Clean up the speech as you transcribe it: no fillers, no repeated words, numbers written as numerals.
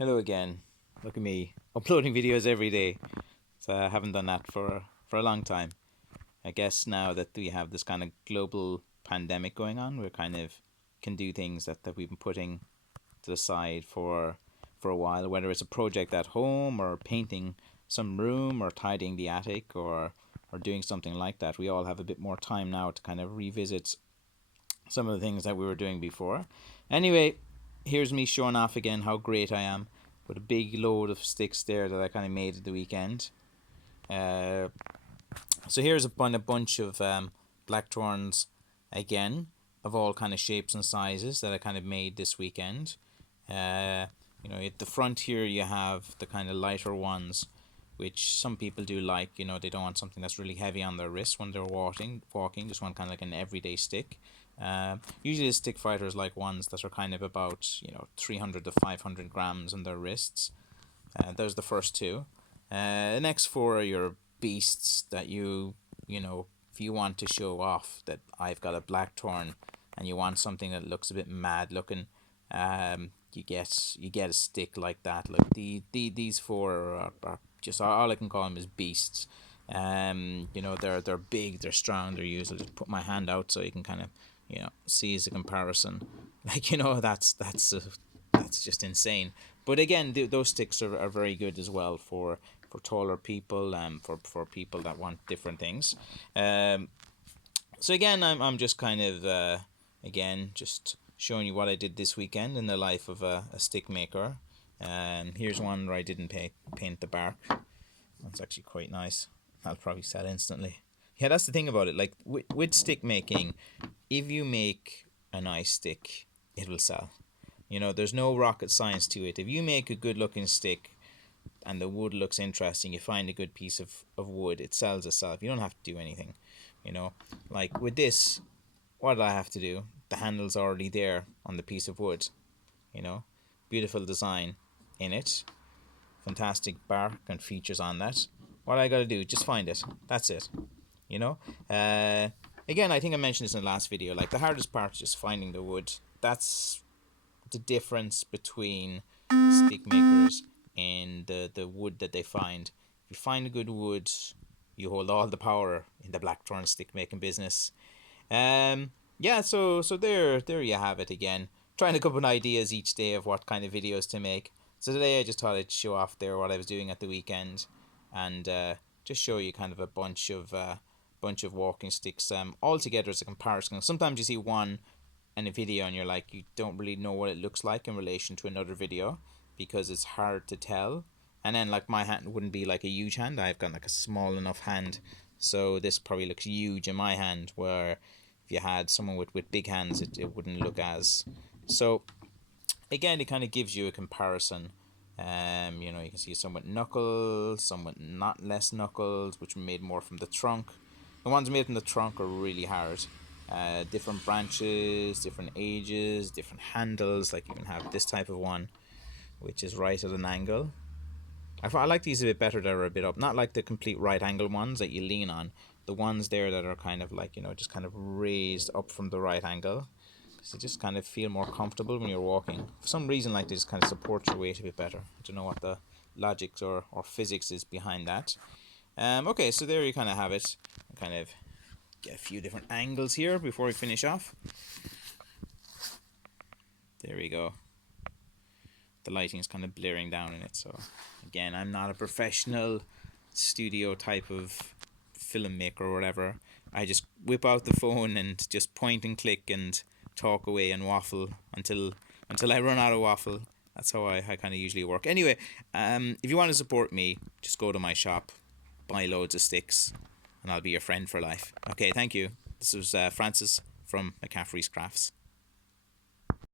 Hello again. Look at me uploading videos every day. So I haven't done that for a long time. I guess now that we have this kind of global pandemic going on, we kind of can do things that we've been putting to the side for a while, whether it's a project at home or painting some room or tidying the attic or doing something like that. We all have a bit more time now to kind of revisit some of the things that we were doing before. Anyway, here's me showing off again how great I am with a big load of sticks there that I kind of made at the weekend. Uh, so here's a bunch of blackthorns again of all kind of shapes and sizes that I kind of made this weekend. Uh, at the front here you have the kind of lighter ones, which some people do like. They don't want something that's really heavy on their wrist when they're walking. Just want kind of like an everyday stick. Usually the stick fighters like ones that are kind of about 300 to 500 grams on their wrists. Those are the first two. The next four are your beasts that if you want to show off that I've got a blackthorn and you want something that looks a bit mad looking, you get a stick like that. Like these four are just all I can call them is beasts. They're big, they're strong, they're used. I'll just put my hand out so you can kind of see as a comparison. Like that's just insane. But again, those sticks are very good as well for taller people and for people that want different things. Um, so again, I'm just kind of again just showing you what I did this weekend in the life of a stick maker. Here's one where I didn't paint the bark. That's actually quite nice. I'll probably sell instantly. Yeah, that's the thing about it. Like with stick making, if you make a nice stick, it will sell. There's no rocket science to it. If you make a good looking stick and the wood looks interesting, you find a good piece of wood, it sells itself. You don't have to do anything. You know, like with this, what did I have to do? The handle's already there on the piece of wood. You know, beautiful design in it, fantastic bark and features on that. What I gotta do, just find it. That's it. You know, uh, again, I think I mentioned this in the last video. Like the hardest part is just finding the wood. That's the difference between stick makers and the wood that they find. If you find a good wood, you hold all the power in the blackthorn stick making business. Yeah, so there you have it again. Trying to come up with ideas each day of what kind of videos to make. So today I just thought I'd show off there what I was doing at the weekend, and just show you kind of a bunch of walking sticks all together as a comparison. Sometimes you see one in a video and you're like, you don't really know what it looks like in relation to another video because it's hard to tell. And then like my hand wouldn't be like a huge hand. I've got like a small enough hand, so this probably looks huge in my hand, where if you had someone with big hands, it wouldn't look as. So again, it kind of gives you a comparison. You can see some with knuckles, some with not less knuckles, which are made more from the trunk. The ones made from the trunk are really hard. Different branches, different ages, different handles. Like you can have this type of one, which is right at an angle. I like these a bit better that are a bit up, not like the complete right angle ones that you lean on. The ones there that are kind of like just kind of raised up from the right angle, because they just kind of feel more comfortable when you're walking. For some reason, like they just kind of support your weight a bit better. I don't know what the logics or physics is behind that. Okay, so there you kind of have it. Kind of get a few different angles here before we finish off. There we go. The lighting is kind of blaring down in it, so again, I'm not a professional studio type of filmmaker or whatever. I just whip out the phone and just point and click and talk away and waffle until I run out of waffle. That's how I kind of usually work. Anyway, if you want to support me, just go to my shop, buy loads of sticks, and I'll be your friend for life. Okay, thank you. This was Francis from McCaffrey's Crafts.